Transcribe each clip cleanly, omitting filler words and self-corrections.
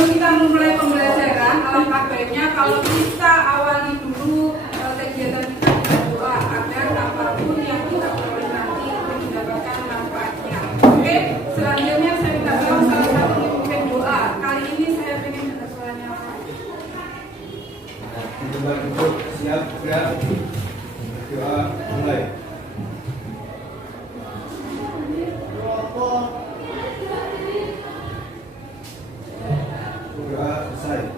sebelum kita memulai pembelajaran, alangkah baiknya kalau kita awali dulu kegiatan kita dengan doa agar apapun yang kita peroleh nanti itu mendapatkan manfaatnya. Oke, selanjutnya saya minta tolong salah satu memimpin doa. Kali ini saya ingin dengar suaranya. Untuk siap gerak, doa mulai. Doa selesai.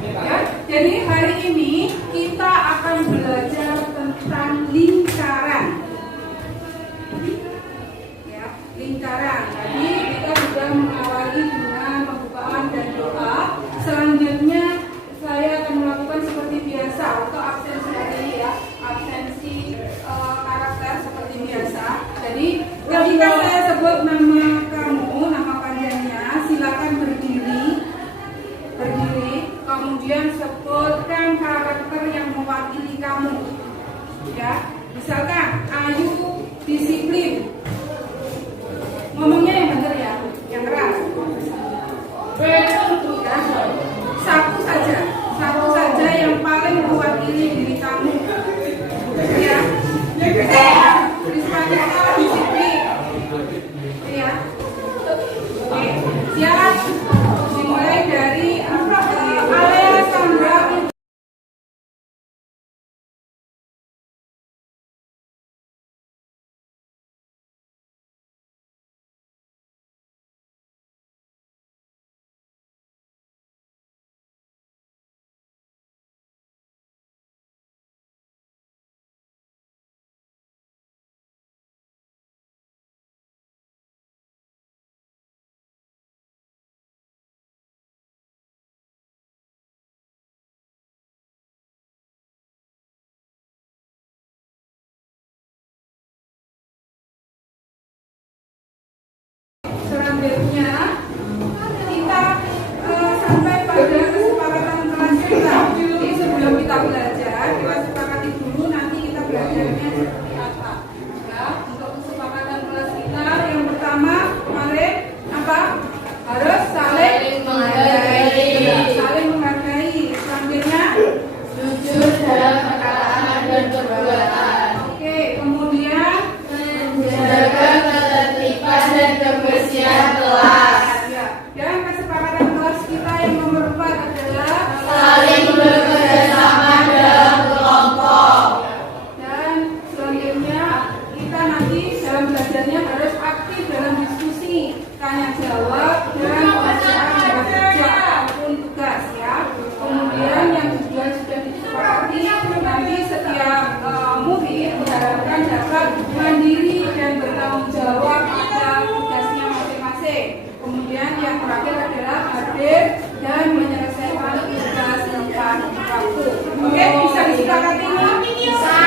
Ya, jadi hari ini kita akan belajar tentang lingkaran. Ya, lingkaran. Tadi kita sudah mengawali dengan pembukaan dan doa. Selanjutnya saya akan melakukan seperti biasa untuk absensi hari ini ya, absensi karakter seperti biasa. Jadi ketika saya sebut nama kamu, nama panjangnya, silakan berdiri, kemudian sebutkan karakter yang mewakili kamu. Ya, misalkan Ayu disiplin. Ngomongnya yang benar ya, yang keras. Ya, satu saja yang paling mewakili diri kamu. Ya, Rizka disiplin. Ya, oke, siap. Dimulai dari Alea Sandra. Selanjutnya kita sampai pada kesepakatan kelas kita. Jadi sebelum kita belajar, kita sepakati dulu nanti kita belajarnya seperti apa. Ya, untuk kesepakatan kelas kita yang pertama kemarin apa? Harus saling menghargai. Saling menghargai. Selanjutnya jujur dalam perkataan dan perbuatan. oke, kemudian Menjaga ketertiban dan kebersihan kelas. ya, dan kesepakatan kelas kita yang nomor 4 adalah Saling bekerjasama dalam kelompok. dan selanjutnya kita nanti dalam belajarnya harus aktif dalam diskusi, tanya jawab dan pekerjaan kerja ataupun tugas ya. Kemudian yang sudah disepakati nanti setiap murid diharapkan dapat mandiri dan bertanggung jawab pada tugasnya masing-masing. Kemudian yang terakhir adalah hadir dan menyelesaikan tugas tepat waktu. Oke, bisa disepakati ini? Bisa.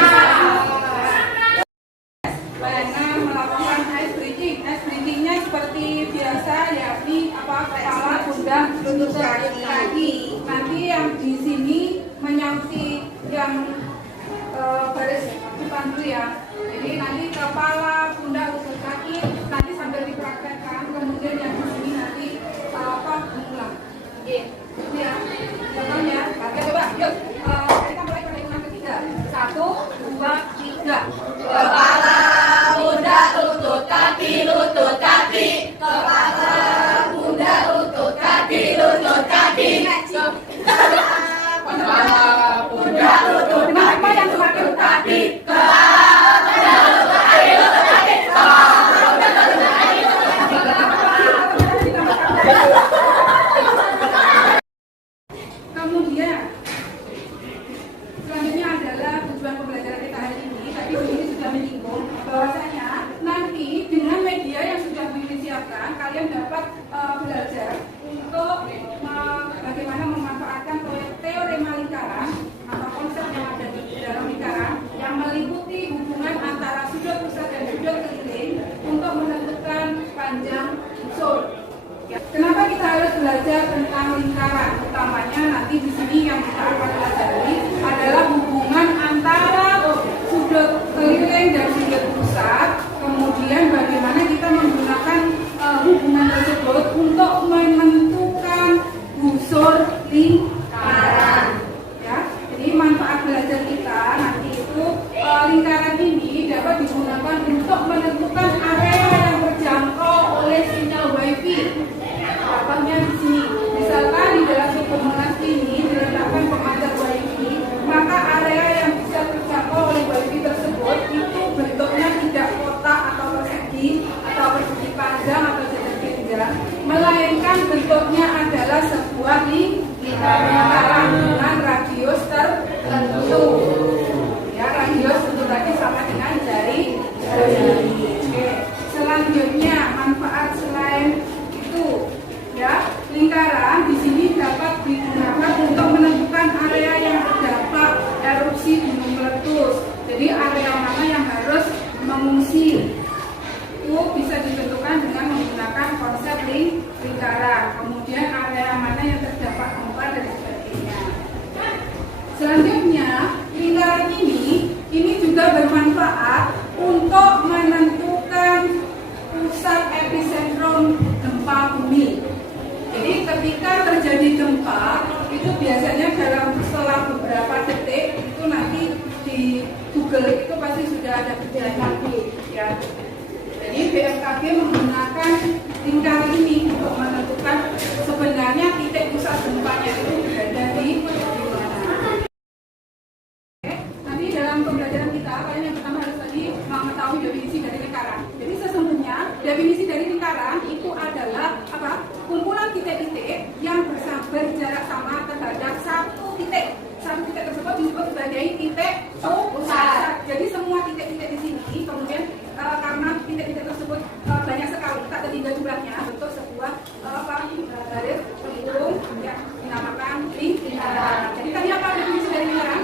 Karena melakukan ice breathing. Ice breathingnya seperti biasa, yakni kepala, pundak, lutut, kaki. Nanti yang di sini menyauti yang baris depan dulu ya. Jadi nanti kepala, pundak, lutut, kaki nanti sambil dipraktekkan. Kemudian yang di sini nanti mengulang. Oke, ya. Contohnya, coba, yuk. Kita mulai pada hitungan ketiga. 1, 2, 3. Kepala, pundak, lutut, kaki, lutut, kaki. Kepala, pundak, lutut, kaki, lutut, kaki. Kepala, pundak, lutut, Kenapa yang semakin kaki. Kepala, pundak, lutut, kaki, lutut, kaki. Kepala, pundak, lutut, kaki, lutut, kaki. Kemudian selanjutnya adalah tujuan pembelajaran kita hari ini. Tadi Bu Yuni sudah menyinggung bahwasanya nanti dengan media yang sudah Bu Yuni siapkan, kalian dapat belajar untuk bagaimana memanfaatkan teorema lingkaran atau konsep yang ada di dalam lingkaran yang meliputi hubungan antara sudut pusat dan sudut keliling untuk menentukan panjang unsur. Ya, kenapa kita harus belajar tentang lingkaran? Utamanya nanti di sini yang kita akan pelajari adalah hubungan antara sudut keliling dan sudut pusat. Kemudian bagaimana kita menggunakan hubungan tersebut struktur lingkaran. Ya, jadi manfaat belajar kita nanti itu lingkaran ini dapat digunakan untuk menentukan area yang terjangkau oleh sinyal WiFi. Contohnya di sini, misalkan di dalam pertemuan ini diletakkan pemancar WiFi, maka area yang bisa terjangkau oleh WiFi tersebut itu bentuknya tidak kotak atau persegi atau persegi panjang atau jajar genjang, melainkan bentuknya adalah sebuah lingkaran dengan radius tertentu. Ya, radius tentu tadi sama dengan jari. Oke. Selanjutnya manfaat selain itu, ya, lingkaran di sini dapat digunakan untuk menentukan area yang terdampak erupsi gunung meletus. Jadi area mana yang harus mengungsi itu bisa ditentukan dengan menggunakan konsep lingkaran. Kemudian area mana yang terdampak gempa dan sebagainya. Selanjutnya lingkaran ini juga bermanfaat untuk menentukan pusat epicentrum gempa bumi. Jadi ketika terjadi gempa itu biasanya setelah beberapa detik itu nanti di Google itu pasti sudah ada BMKG, ya. Jadi BMKG menggunakan lingkaran ini untuk menentukan sebenarnya titik pusat gempanya itu berada di mana. Nanti dalam pembelajaran kita kalian yang pertama harus tadi mengetahui definisi dari lingkaran. Jadi sesungguhnya definisi dari lingkaran itu adalah apa? Kumpulan titik-titik yang berjarak sama terhadap satu titik. Satu titik tersebut disebut sebagai titik pusat. Jadi semua titik-titik di sini kemudian karena titik-titik tersebut banyak sekali, tak terhingga jumlahnya, bentuk sebuah garis penghubung yang dinamakan lingkaran. Jadi tadi apa definisi dari lingkaran?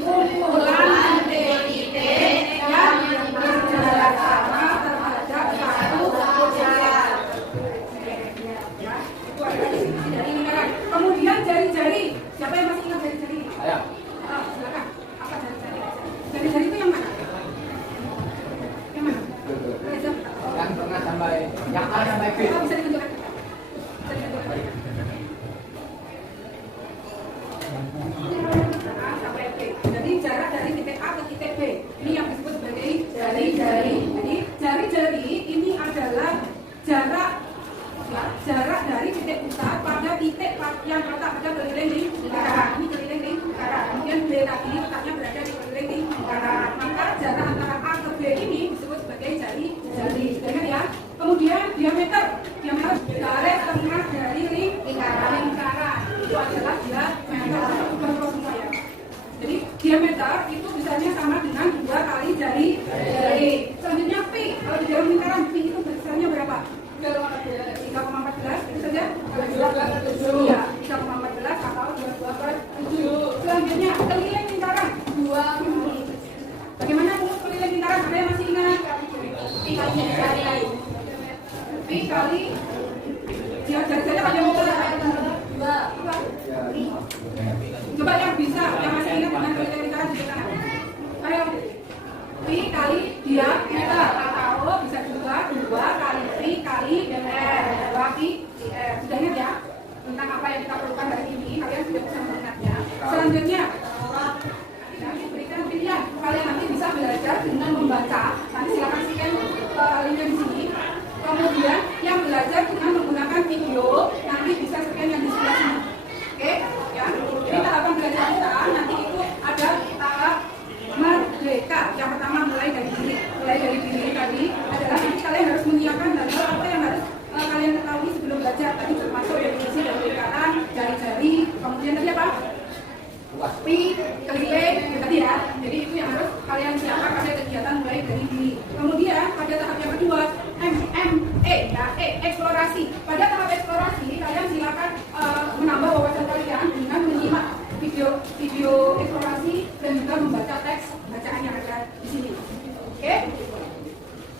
Kumpulan titik-titik yang berjarak sama terhadap satu pusat. Itu adalah definisi dari lingkaran. Kemudian jari-jari. Siapa yang masih ingat jari-jari? Saya. Silakan. Apa jari-jari? Jari-jari itu yang mana? Yang mana? Yang pernah sampai yang A sampai B. Bisa ditunjukkan. A sampai B. Jadi jarak dari titik A ke titik B. Ini yang disebut sebagai jari-jari. Jadi jari-jari ini adalah jarak dari titik pusat pada titik yang letak pada keliling lingkaran. Ini keliling lingkaran. Kemudian B tadi letaknya berada di keliling lingkaran. Maka jarak antara A ke B ini disebut sebagai jari-jari. Ingat ya. Kemudian diameter garis tengah dari lingkaran. Itu adalah diameter. Semua ya. Jadi diameter itu besarnya sama dengan 2 kali jari. Selanjutnya P. Kalau di dalam lingkaran P itu besarnya berapa? 3,14 itu saja. Ya, 3,14 atau 22/7. Selanjutnya keliling lingkaran 2 kali. Bagaimana rumus keliling lingkaran? Ada yang masih ingat? Pi kali jari-jarinya pada muter 2. Coba yang bisa, yang masih ingat dengan keliling lingkaran di tangan. Ayo. Pi kali diameter atau bisa juga 2 kali Pi kali R. 2 Pi R. Sudah ingat ya tentang apa yang kita perlukan hari ini? Kalian sudah bisa mengingatnya. Selanjutnya berikan pilihan. Kalian nanti bisa belajar dengan membaca. Nanti silakan scan linknya di sini. Kemudian yang belajar dengan menggunakan video nanti bisa scan yang di sebelah sini. Oke? Ya. Jadi tahapan belajar kita nanti itu ada tahap merdeka. Yang pertama mulai dari diri tadi adalah nanti kalian harus menyiapkan hal-hal apa yang harus kalian ketahui sebelum belajar. Tadi termasuk definisi dari lingkaran, jari-jari, kemudian tadi apa? Pi, keliling, tadi ya. Jadi itu yang harus kalian siapkan pada kegiatan mulai dari diri. Kemudian pada tahap yang kedua, eksplorasi. Pada tahap eksplorasi kalian silakan menambah wawasan kalian dengan menyimak video eksplorasi dan juga membaca teks bacaan yang ada di sini. Oke?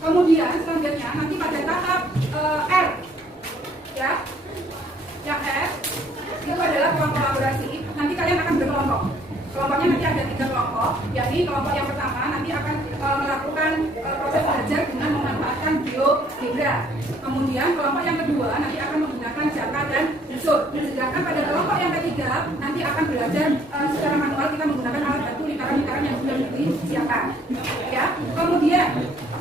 Kemudian selanjutnya nanti pada tahap R, ya, yang R itu adalah ruang kolaborasi. Nanti kalian akan berkelompok. Kelompoknya nanti ada 3 kelompok. Yakni kelompok yang pertama nanti akan melakukan proses belajar dengan memanfaatkan GeoGebra. Kemudian kelompok yang kedua nanti akan menggunakan Java dan menyusun. Sedangkan pada kelompok yang ketiga nanti akan belajar secara manual kita menggunakan alat bantu lingkaran-lingkaran yang sudah disiapkan. Ya, kemudian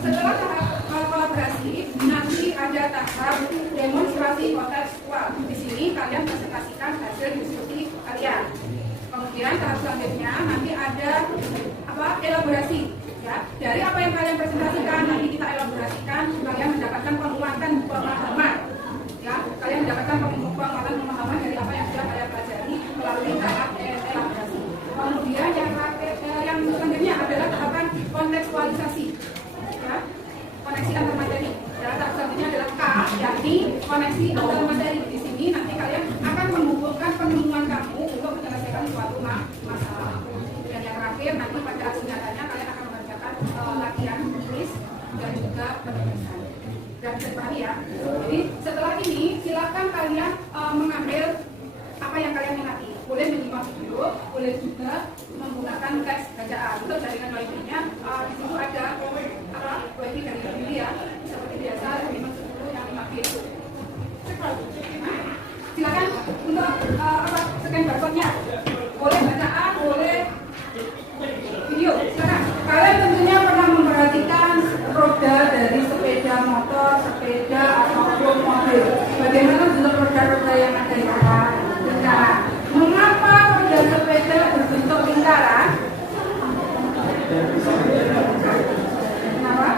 setelah tahap kolaborasi nanti ada tahap demonstrasi kontekstual. Di sini kalian presentasikan hasil diskusi kalian. Kemudian tahap selanjutnya nanti ada elaborasi. Ya, dari apa yang kalian presentasikan nanti kita elaborasikan, kalian mendapatkan penguatan pemahaman. Ya, kalian mendapatkan penguatan pemahaman dari apa yang sudah kalian pelajari melalui tahap elaborasi. Kemudian yang selanjutnya adalah tahapan kontekstualisasi. Ya, koneksi antar materi. Dan tahap selanjutnya adalah K, yakni koneksi antar materi. Di sini nanti kalian akan menghubungkan penemuan kamu untuk menyelesaikan suatu masalah. Dan yang terakhir nanti pada aksi nyatanya kalian akan mengerjakan latihan tulis dan juga penulisan. Dan bisa dipahami ya. Jadi setelah ini silakan kalian mengambil apa yang kalian minati. Boleh menyimak video, boleh juga menggunakan teks bacaan. Untuk jaringan wifi-nya di situ ada wifi dari India seperti biasa memang 10 yang 5G. Silakan untuk scan barcode-nya. Boleh bacaan, boleh video. Silakan. Kalian tentunya pernah memperhatikan roda dari sepeda motor, sepeda ataupun mobil. Bagaimana bentuk roda-roda yang ada di bawah lingkaran? Mengapa roda sepeda berbentuk lingkaran? Kenapa?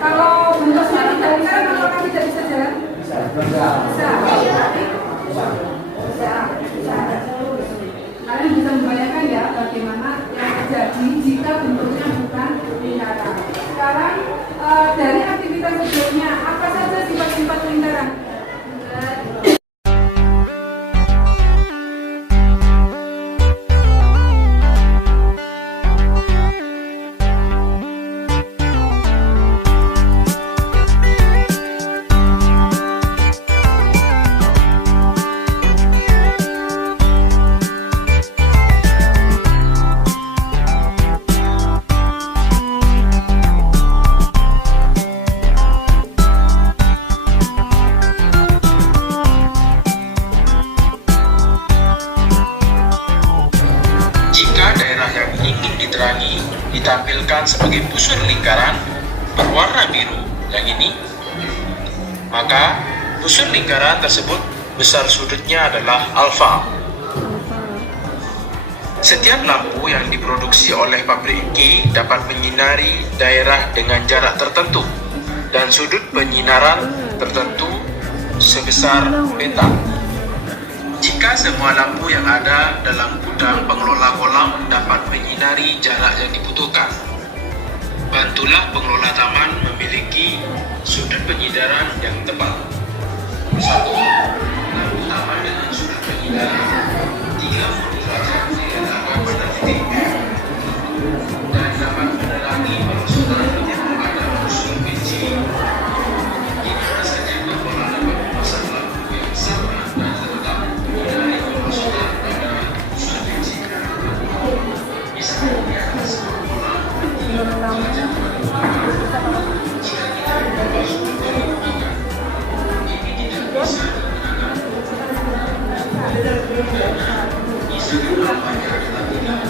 Kalau bentuknya tidak lingkaran, apakah tidak bisa jalan? Bisa. Kalian bisa membayangkan ya bagaimana yang terjadi jika bentuknya bukan lingkaran. Sekarang dari aktivitas sebelumnya, apa saja sifat-sifat lingkaran? ditampilkan sebagai busur lingkaran berwarna biru yang ini, maka busur lingkaran tersebut besar sudutnya adalah alfa. Setiap lampu yang diproduksi oleh pabrik G dapat menyinari daerah dengan jarak tertentu dan sudut penyinaran tertentu sebesar beta. Jika semua lampu yang ada dalam gudang pengelola kolam dapat menyinari jarak yang dibutuhkan, bantulah pengelola taman memiliki sudut penyinaran yang tepat. 1. Lampu taman dengan sudut penyinaran 30 derajat diletakkan pada titik F dan dapat menerangi kalau sudah ada unsur biji. Gimana saja pengelola dapat memasang lampu yang sama dan tetap menyinari kalau sudah ada unsur biji. Misalnya di atas pengelola 30 derajat jika tidak ada unsur ikan, ini tidak bisa digunakan. Misalnya lampanya adalah tidak,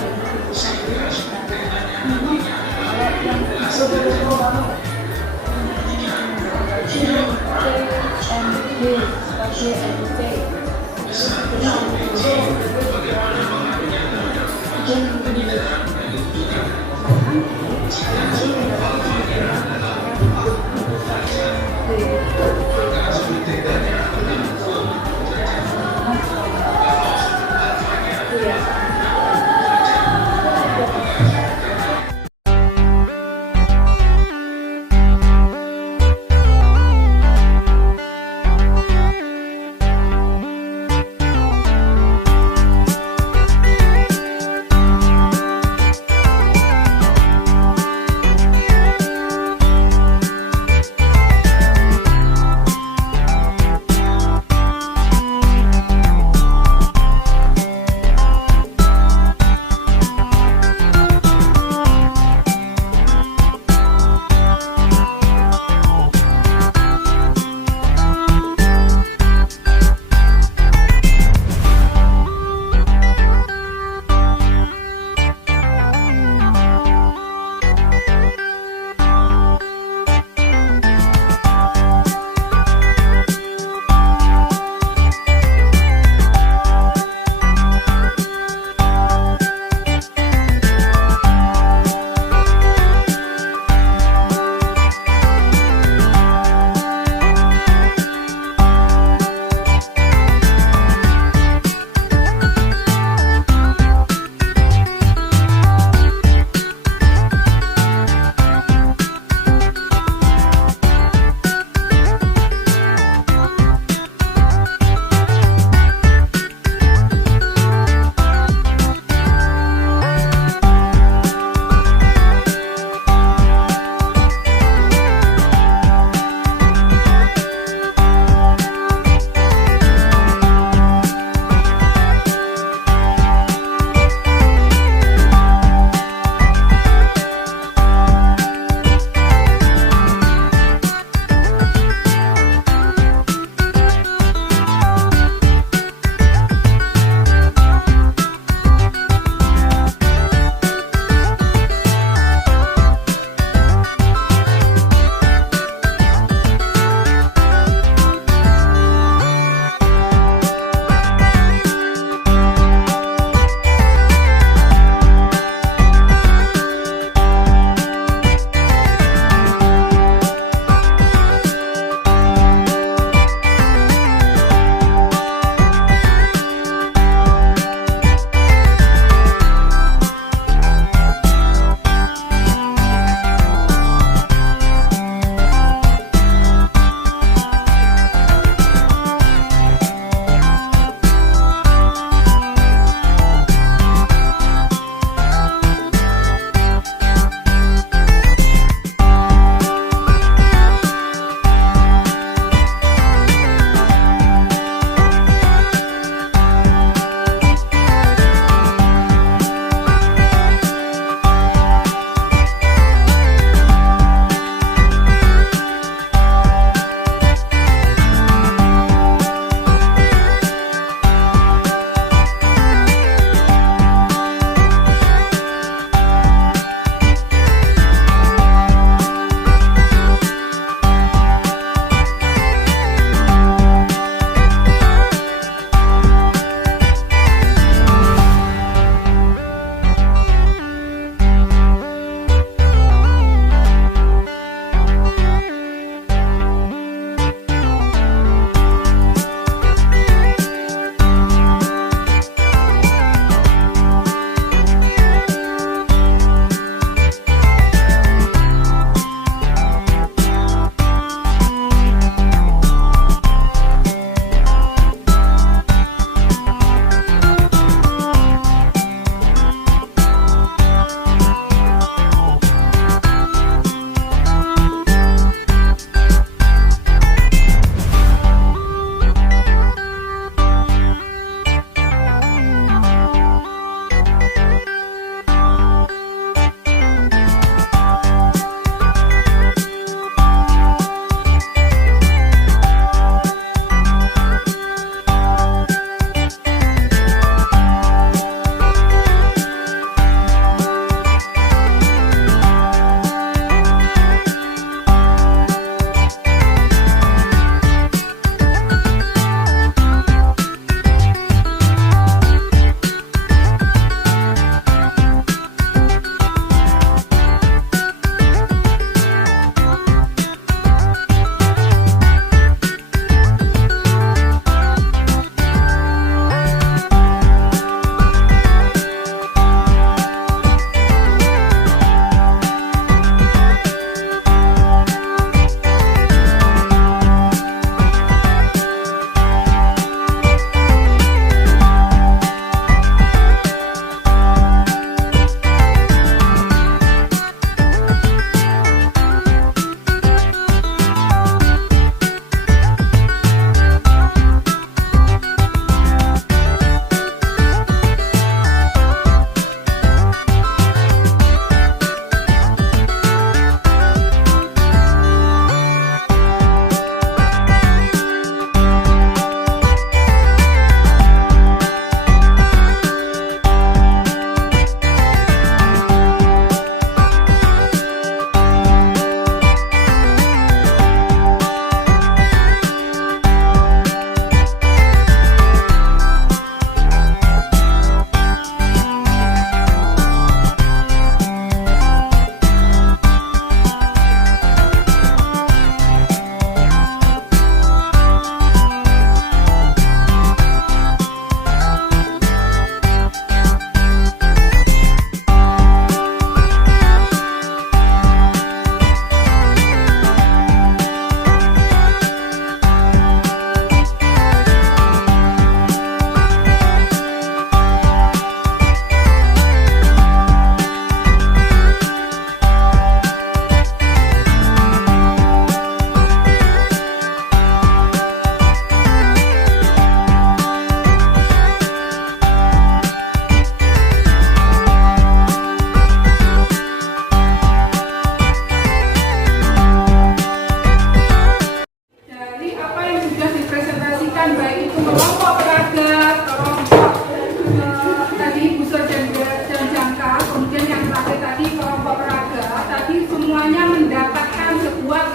sehingga sudut petanya nantinya adalah 15. Besar unsur biji, bagaimana pengaruhnya terhadap unsur penyinaran yang dibutuhkan? Jika sudut alfanya adalah 40 derajat, maka sudut petanya adalah 20 derajat. Kalau sudut alfanya adalah 40 derajat,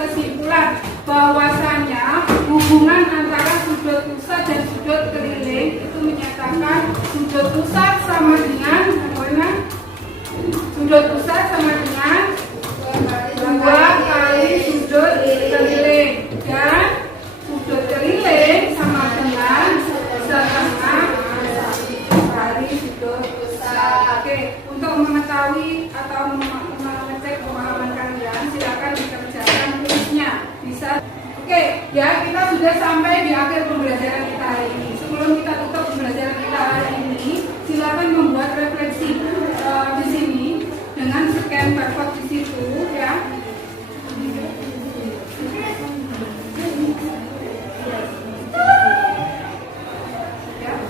kesimpulan bahwasanya hubungan antara sudut pusat dan sudut keliling itu menyatakan sudut pusat sama dengan sudut pusat sama dengan 2 kali sudut keliling dan sudut keliling sama dengan setengah kali sudut pusat. Oke, untuk mengetahui atau mengecek pemahaman kalian, silakan dikerjakan tulisnya. Bisa. Oke, ya kita sudah sampai di akhir pembelajaran kita hari ini. Sebelum kita tutup pembelajaran kita hari ini, silakan membuat refleksi di sini dengan scan barcode di situ, ya.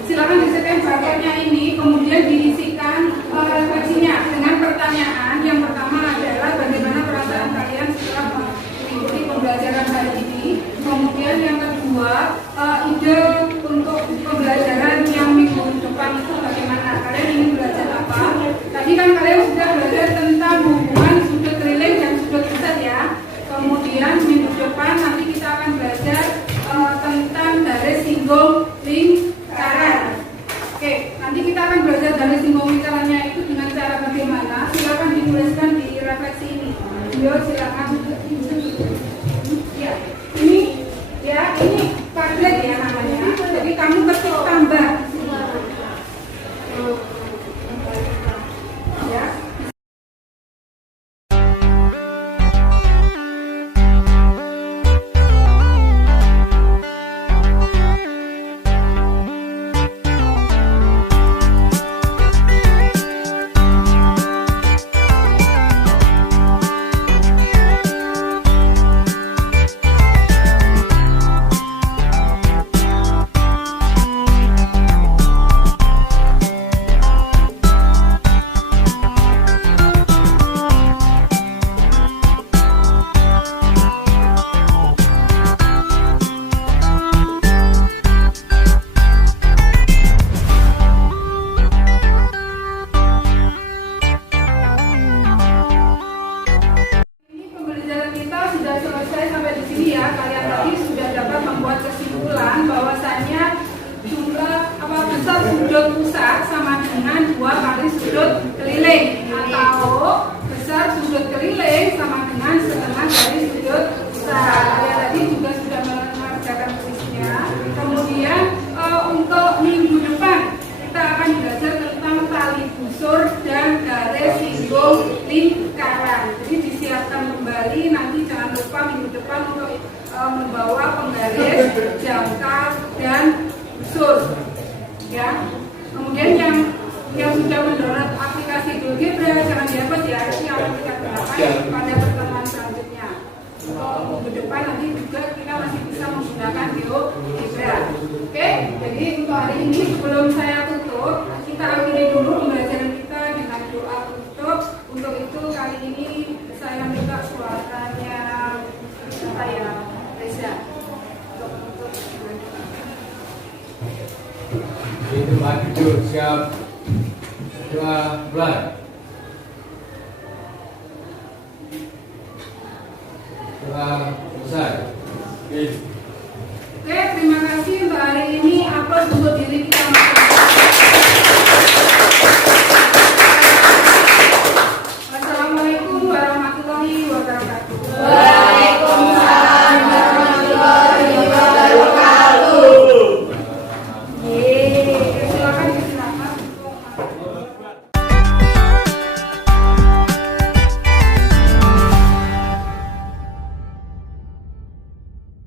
Silakan di-scan barcode-nya ini, kemudian diisikan refleksinya dengan pertanyaan. Yang pertama adalah bagaimana perasaan kalian setelah mengikuti pembelajaran hari ini. Kemudian yang kedua, ide untuk pembelajaran yang minggu depan itu bagaimana? Kalian ingin belajar apa? Tadi kan kalian sudah belajar tentang hubungan sudut keliling dan sudut pusat ya. Kemudian minggu depan nanti kita akan belajar tentang garis singgung lingkaran. Oke, nanti kita akan belajar garis singgung lingkarannya itu dengan cara bagaimana. Silakan dituliskan di refleksi ini. Silakan. Ya, ini Padlet ya namanya. Jadi kamu ketik tambah. Ya. Sudut pusat sama dengan 2 kali sudut keliling, atau besar sudut keliling sama dengan setengah dari sudut pusat. Ya, tadi juga sudah mengerjakan tulisnya. Kemudian untuk minggu depan kita akan belajar tentang tali busur dan garis singgung lingkaran. Jadi disiapkan kembali, nanti jangan lupa minggu depan untuk membawa penggaris, jangkar, dan busur. Ya, kemudian yang sudah mendownload aplikasi GeoGebra jangan dihapus ya, ini akan kita gunakan pada pertemuan selanjutnya. Minggu depan nanti juga kita masih bisa menggunakan GeoGebra. Oke, jadi untuk hari ini sebelum saya tutup, kita akhiri dulu pembelajaran kita dengan doa tutup. Untuk itu kali ini saya minta suaranya saya Reza untuk menutup. Itu maju siap. Doa mulai. Doa selesai. Oke, terima kasih untuk hari ini. Aplaus untuk diri kita.